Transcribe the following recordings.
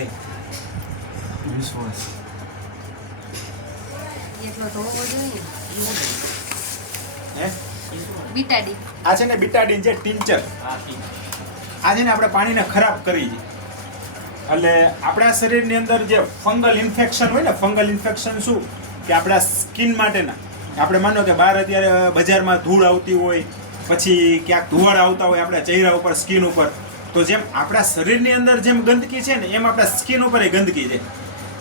નહીં. વિશ્વાસ એટલો તો હોવો જોઈએ. હે બીટાડી આ છે ને બીટાડીન છે ટિંચર. આ છે ને આપણે પાણીને ખરાબ કરી છે. એટલે આપણા શરીરની અંદર જે ફંગલ ઇન્ફેક્શન હોય ને, ફંગલ ઇન્ફેક્શન શું કે આપણા સ્કિન માટેના, આપણે માનો કે બહાર અત્યારે બજારમાં ધૂળ આવતી હોય, પછી ક્યાંક ધુવાડા આવતા હોય આપણા ચહેરા ઉપર, સ્કિન ઉપર, તો જેમ આપણા શરીરની અંદર જેમ ગંદકી છે ને એમ આપણા સ્કિન ઉપર એ ગંદકી છે.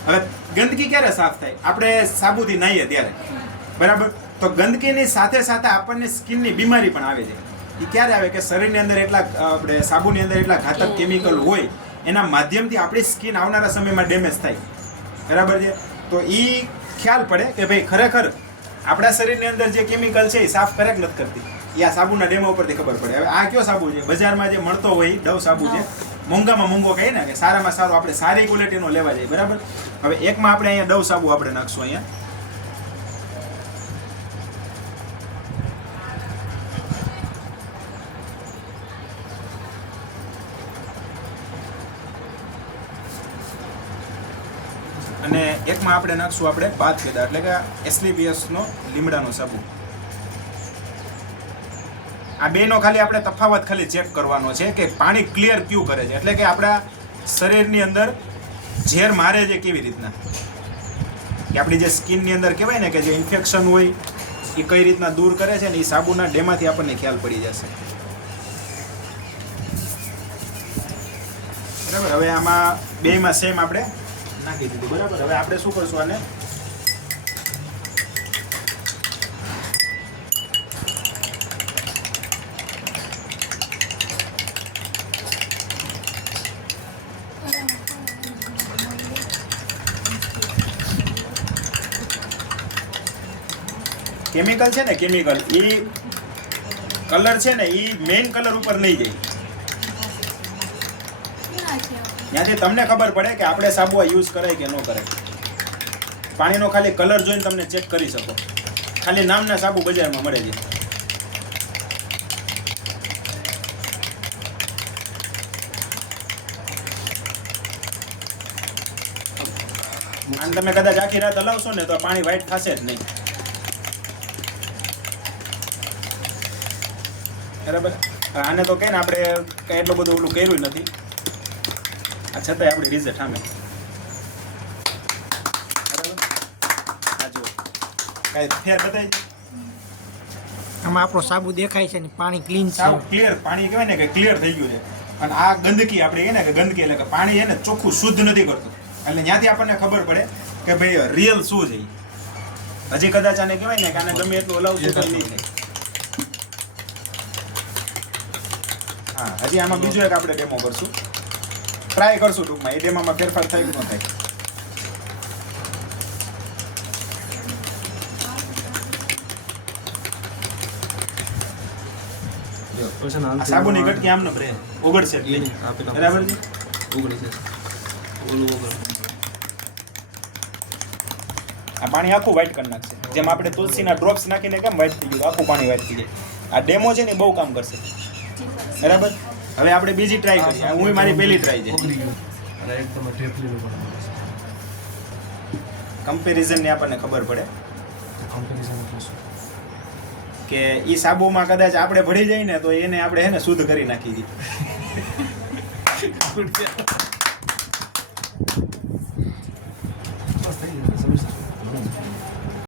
હવે ગંદકી ક્યારે સાફ થાય? આપણે સાબુથી નાહીએ ત્યારે, બરાબર? તો ગંદકીની સાથે સાથે આપણને સ્કિનની બીમારી પણ આવે છે. એ ક્યારે આવે કે શરીરની અંદર એટલા આપણે સાબુની અંદર એટલા ઘાતક કેમિકલ હોય, એના માધ્યમથી આપણી સ્કિન આવનારા સમયમાં ડેમેજ થાય, બરાબર છે? તો એ ખ્યાલ પડે કે ભાઈ ખરેખર આપણા શરીરની અંદર જે કેમિકલ છે એ સાફ કરે કે નથી કરતી. એ આ સાબુના ડેમો ઉપરથી ખબર પડે. હવે આ કયો સાબુ છે? બજારમાં જે મળતો હોય ડવ સાબુ છે, મોંઘામાં મોંઘો કહીએ ને, કે સારામાં સારો આપણે સારી ક્વોલિટીનો લેવા જઈએ, બરાબર? હવે એકમાં આપણે અહીંયા ડવ સાબુ આપણે નાખશું અહીંયા. અને એકમાં આપણે નાખશું આપણે બાદ પેદા, એટલે કે એસલીપીએસનો લીમડાનો સાબુ. આ બેનો ખાલી આપણે તફાવત ખાલી ચેક કરવાનો છે કે પાણી ક્લિયર ક્યું કરે છે, એટલે કે આપણા શરીરની અંદર ઝેર મારે છે કેવી રીતના, કે આપણી જે સ્કિનની અંદર કહેવાય ને કે જે ઇન્ફેક્શન હોય એ કઈ રીતના દૂર કરે છે ને એ સાબુના ડેમાંથી આપણને ખ્યાલ પડી જશે, બરાબર? હવે આમાં બેમાં સેમ આપણે નાખી દીધું, બરાબર? હવે આપણે શું કરશું, આને કેમિકલ છે ને, કેમિકલ એ કલર છે ને એ મેઇન કલર ઉપર નહીં જાય. ત્યાંથી તમને ખબર પડે કે આપણે સાબુ યુઝ કરાય કે ન કરાય. પાણીનો ખાલી કલર જોઈને તમને ચેક કરી શકો. ખાલી નામના સાબુ બજારમાં મળે છે. અને તમે કદાચ આખી રાત હલાવશો ને તો પાણી વ્હાઈટ થશે જ નહીં, બરાબર? આને તો કઈ ને આપણે કઈ એટલું બધું ઓલું કર્યું નથી, આ છતાંય આપણી રિઝલ્ટ સામે, બરાબર? આ જો કઈ ફેર બતાવી છે આમાં આપણો સાબુ દેખાય છે ને પાણી ક્લીન છે, સાવ ક્લિયર પાણી કહેવાય ને કે ક્લિયર થઈ ગયું છે. અને આ ગંદકી આપણે કહીએ ને કે ગંદકી એટલે કે પાણી છે ને ચોખ્ખું શુદ્ધ નથી કરતું, એટલે ત્યાંથી આપણને ખબર પડે કે ભાઈ રિયલ શું છે. હજી કદાચ આને કહેવાય ને કે આને ગમે એટલું હલાવશું તો નહીં થાય. હા, હજી આમાં બીજો એક આપણે ડેમો કરશું, ટ્રાય કરશું ટૂંકમાં. એ ડેમોમાં ફેરફાર થાય કે ન થાય. આ સાબુની કટકી આમને બ્રેન ઓગળશે જ નહીં, બરાબર છે? આ પાણી આખું વ્હાઈટ કરી નાખશે. જેમ આપણે તુલસીના ડ્રોપ્સ નાખીને કેમ વ્હાઈટ થઈ ગયું, આખું પાણી વ્હાઈટ થઈ જાય. આ ડેમો છે ને બહુ કામ કરશે, બરાબર? હવે આપણે બીજી ટ્રાય કરીએ. હું મારી પહેલી ટ્રાય છે. કમ્પેરિઝનની આપણને ખબર પડે કે એ સાબુમાં કદાચ આપણે ભળી જાય ને તો એને આપણે હે ને શુદ્ધ કરી નાખી દઈએ.